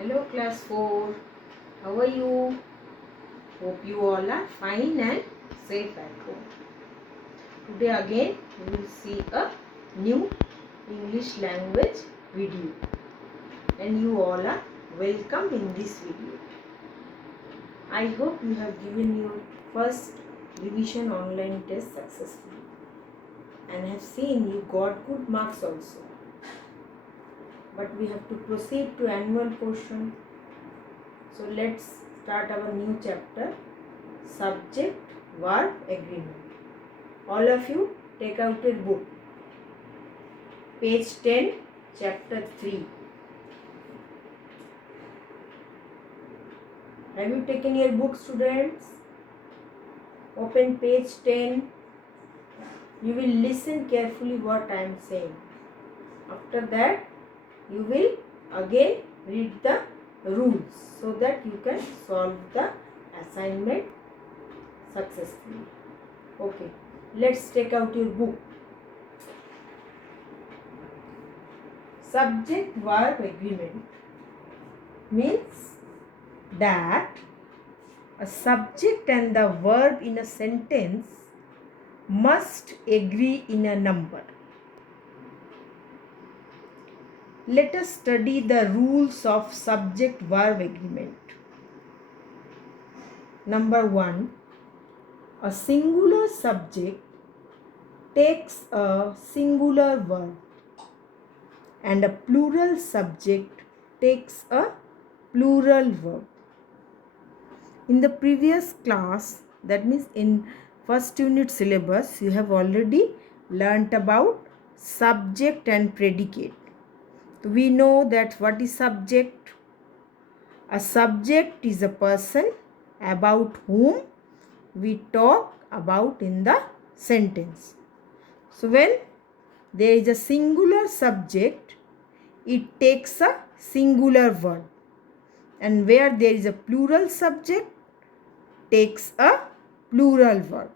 Hello class 4, how are you? Hope you all are fine and safe at home. Today again we will see a new English language video and you all are welcome in this video. I hope you have given your first revision online test successfully and have seen you got good marks also. But we have to proceed to annual portion. So let's start our new chapter, subject verb agreement. All of you take out your book, page 10, chapter 3. Have you taken your book, students? Open page 10. You will listen carefully what I am saying. After that, you will again read the rules so that you can solve the assignment successfully. Okay, let's take out your book. Subject verb agreement means that a subject and the verb in a sentence must agree in a number. Let us study the rules of subject verb agreement. Number 1. A singular subject takes a singular verb and a plural subject takes a plural verb. In the previous class, that means in first unit syllabus, you have already learnt about subject and predicate. We know that what is subject? A subject is a person about whom we talk about in the sentence. So when there is a singular subject, it takes a singular verb, and where there is a plural subject, takes a plural verb.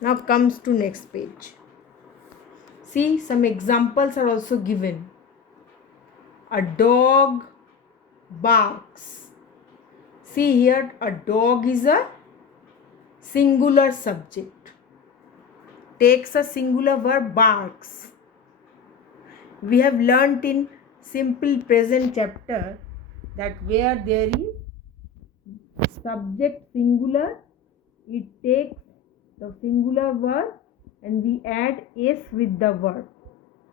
Now comes to next page. See, some examples are also given. A dog barks. See here, a dog is a singular subject, takes a singular verb, barks. We have learnt in simple present chapter that where there is subject singular, it takes the singular verb and we add s with the verb.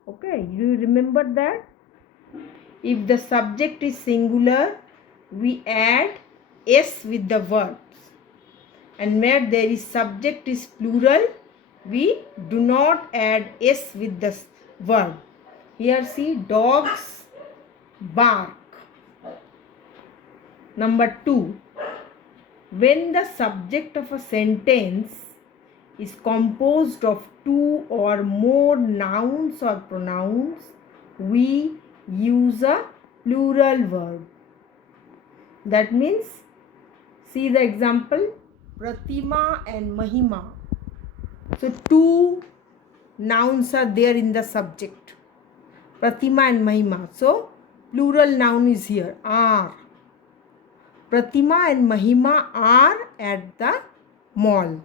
Okay, you remember that? If the subject is singular, we add s with the verbs, and where there is subject is plural, we do not add s with the verb. Here see, dogs bark. Number 2. When the subject of a sentence is composed of two or more nouns or pronouns, we use a plural verb. That means, see the example, Pratima and Mahima. So two nouns are there in the subject, Pratima and Mahima. So plural noun is here, are. Pratima and Mahima are at the mall.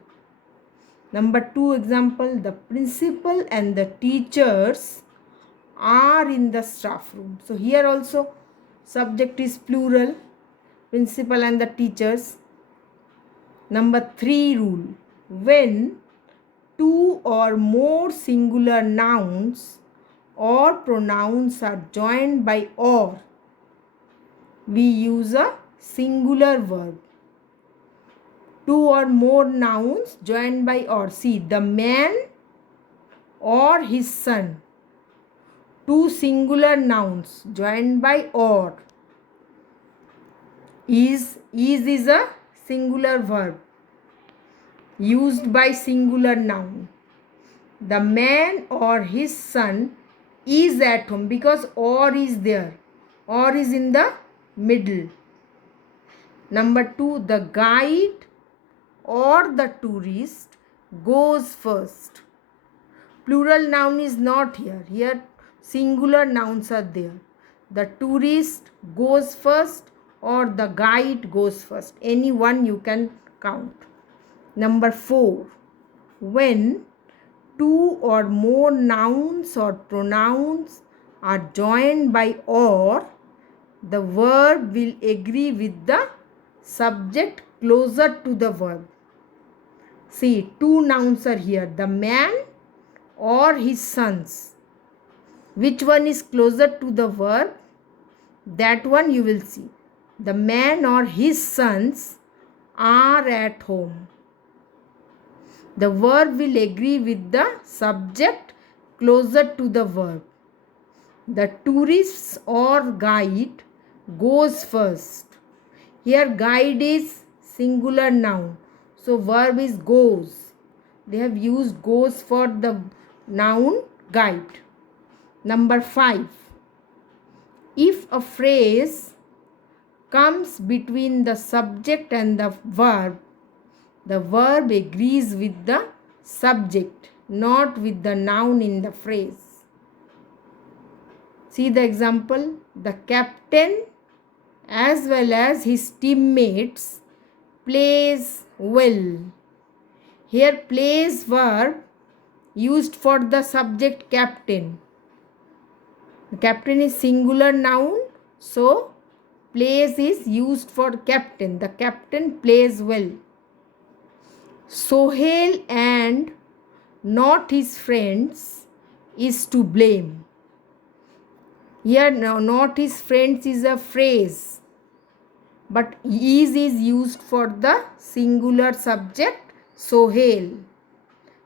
Number 2 example, the principal and the teachers are in the staff room. So here also subject is plural, principal and the teachers. Number 3 rule, when two or more singular nouns or pronouns are joined by or, we use a singular verb. Two or more nouns joined by or. See, the man or his son. Two singular nouns joined by or. Is a singular verb used by singular noun. The man or his son is at home because or is there. Or is in the middle. Number 2, the guide or the tourist goes first. Plural noun is not here. Here singular nouns are there. the tourist goes first or the guide goes first. Any one you can count. Number 4. When two or more nouns or pronouns are joined by or, the verb will agree with the subject closer to the verb. See, two nouns are here, the man or his sons. Which one is closer to the verb? That one you will see. The man or his sons are at home. The verb will agree with the subject closer to the verb. The tourists or guide goes first. Here guide is singular noun. So verb is goes. They have used goes for the noun guide. Number 5. If a phrase comes between the subject and the verb agrees with the subject, not with the noun in the phrase. See the example. The captain as well as his teammates plays well. Here plays verb used for the subject captain. The captain is singular noun, so plays is used for captain. The captain plays well. Sohail and not his friends is to blame. Here not his friends is a phrase, but is used for the singular subject Sohail.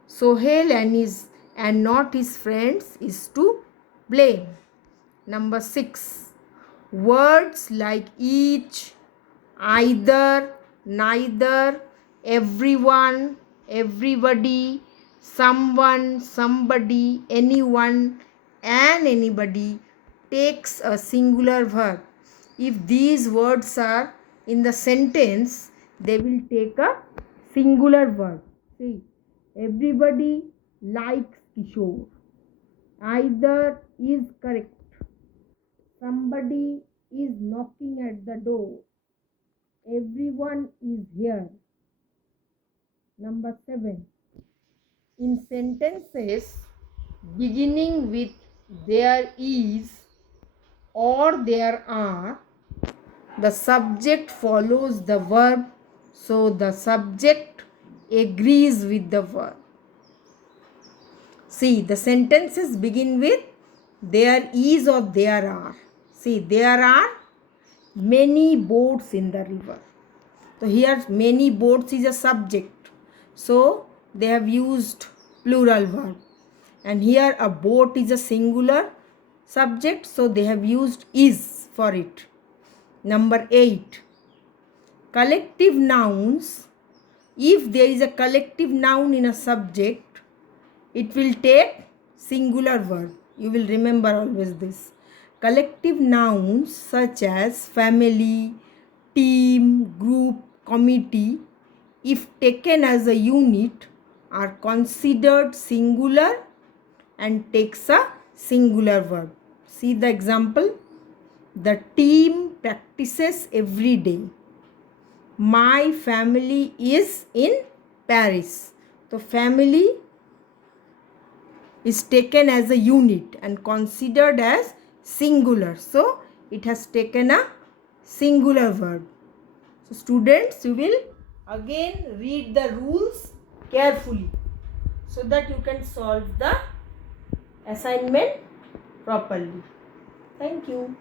Sohail and not his friends is to blame. Number 6. Words like each, either, neither, everyone, everybody, someone, somebody, anyone, and anybody takes a singular verb. If these words are in the sentence, they will take a singular verb. See, everybody likes Kishore. Either is correct. Somebody is knocking at the door. Everyone is here. Number 7. In sentences beginning with there is or there are, the subject follows the verb, so the subject agrees with the verb. See, the sentences begin with there is or there are. See, there are many boats in the river. So here many boats is a subject. So they have used plural verb. And here a boat is a singular subject. So they have used is for it. Number 8. Collective nouns. If there is a collective noun in a subject, it will take singular verb. You will remember always this. Collective nouns such as family, team, group, committee, if taken as a unit, are considered singular and takes a singular verb. See the example. The team practices every day. My family is in Paris. So family is taken as a unit and considered as singular. So it has taken a singular verb. So students, you will again read the rules carefully so that you can solve the assignment properly. Thank you.